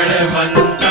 மங்கள மண்ட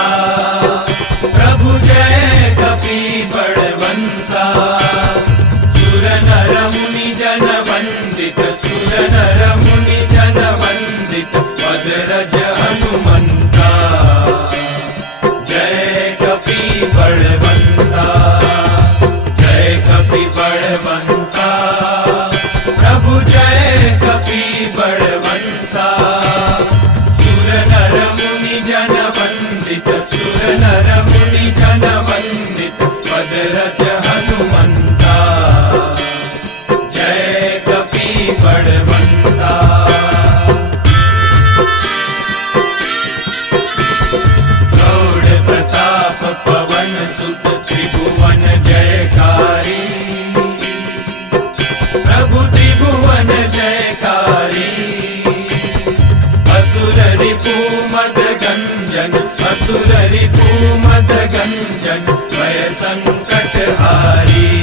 गंजन, भय संकट हारी।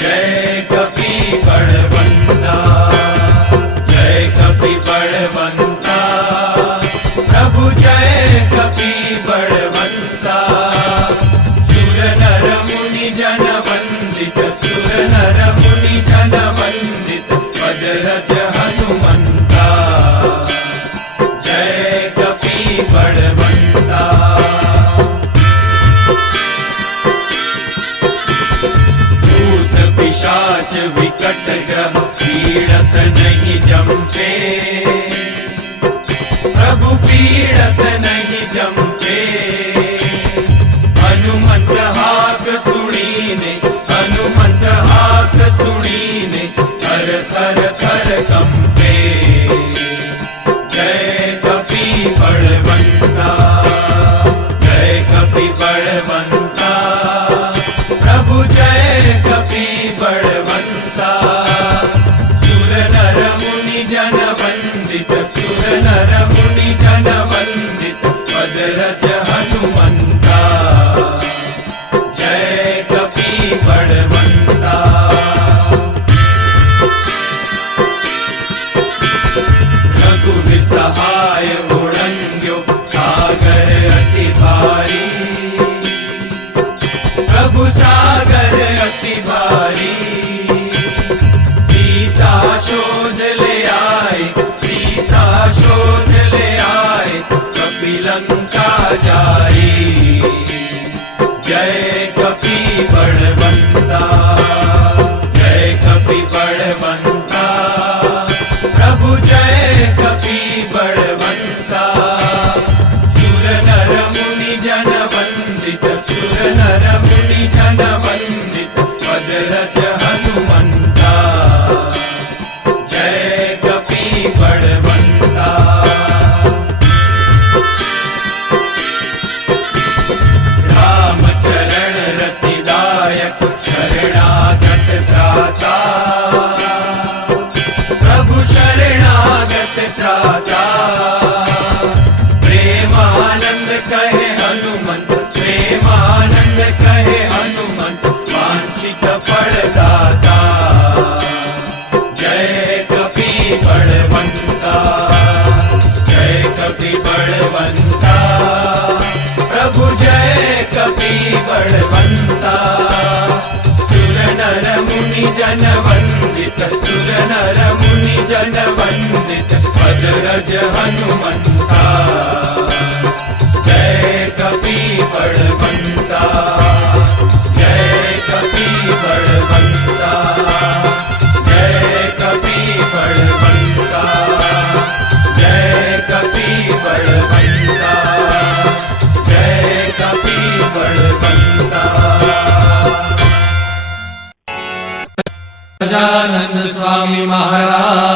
जय कपि बलवंता, जय कपि बलवंता। प्रभु जय कपि बलवंता। सुर नर मुनि जन वंदित, सुर नर मुनि जन वंदित वज्रज हनुमंता। पीड़त नहीं जमके। हनुमत हाथ तुड़ीने हनुमत हाथ तुड़ीने हर हर हर कंपे Yeah, yeah, yeah. वंदित बजरज हनुमंता। जय कपी बड़वंता जय कपी बड़वंता जय कपी बड़वंता जय कपी बड़वंता जय कपी बड़वंता गजानन स्वामी महाराज।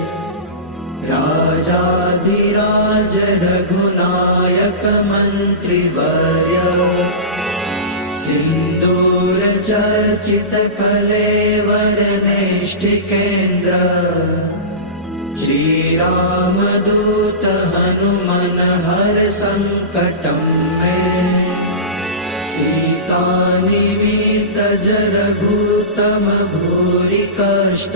राजाधिराज रघुनायक मन्त्रिवर्य सिन्दूर चर्चित कलेवर नेष्टिकेन्द्र श्रीरामदूत हनुमन् सङ्कटं मे। सीतानिमितजरघूतम भूरि कष्ट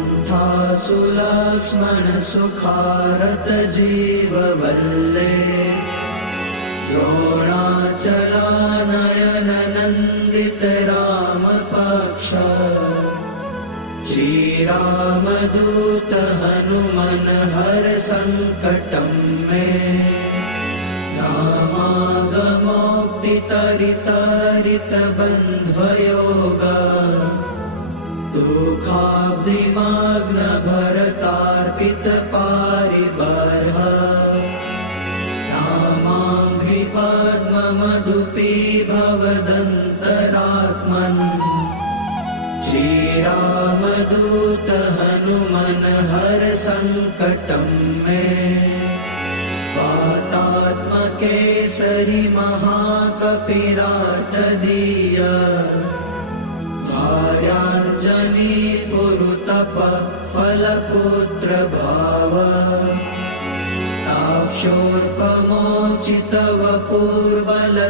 जीववल्ले द्रोणाचलानयन नन्दित रामपक्ष श्रीरामदूत हनुमन हर सङ्कटं मे। रामागमोक्तितरितरित दुःखाब्धिमाग्न भरतार्पित पारिबर्ह रामाङ्घ्रि पद्ममधुपी भवदन्तरात्मन् हर सङ्कटं मे। वातात्मकेसरि महाकपिराटदीय कार्याञ्जनी पुरुतप फलपुत्र भाव ताक्षोर्पमोचितव पूर्वलतीव्रवेग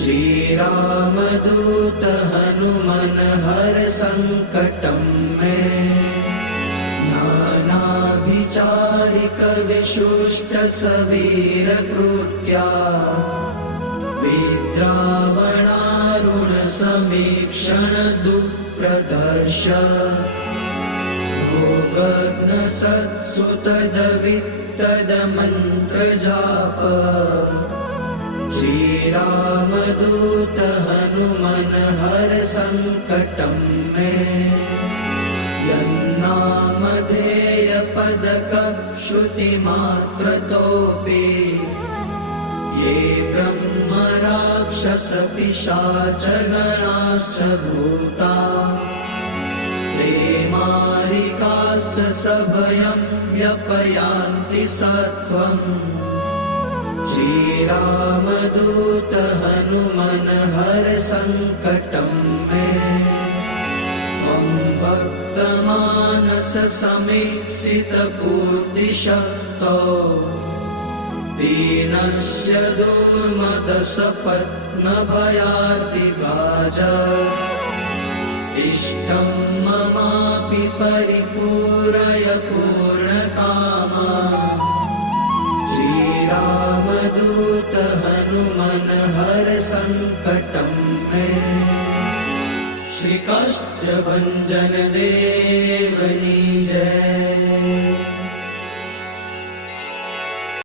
श्रीरामदूत हनुमन हर सङ्कटं मे। नानाभिचारिक विशुष्ट समीक्षण दुःप्रदर्श भोगग्न सत्सुतदवित्तदमन्त्रजाप श्रीरामदूत हनुमन हर सङ्कटं मे यन्नामधेय पदक श्रुतिमात्रतोऽपि ये ब्रह्म राक्षस पिशाच गणाश्च भूता ते मारिकाश्च सभयं व्यपयान्ति सत्त्वम् श्रीरामदूत हनुमन हर सङ्कटं मे। त्वं भक्तमानस समीप्सितपूर्तिशक्तो दीनस्य दुर्मदसपत्नभयातिगाज इष्टं ममापि परिपूरय पूर्णकामा। श्रीरामदूत हनुमन हर सङ्कटं मे श्रीकाष्ठभञ्जन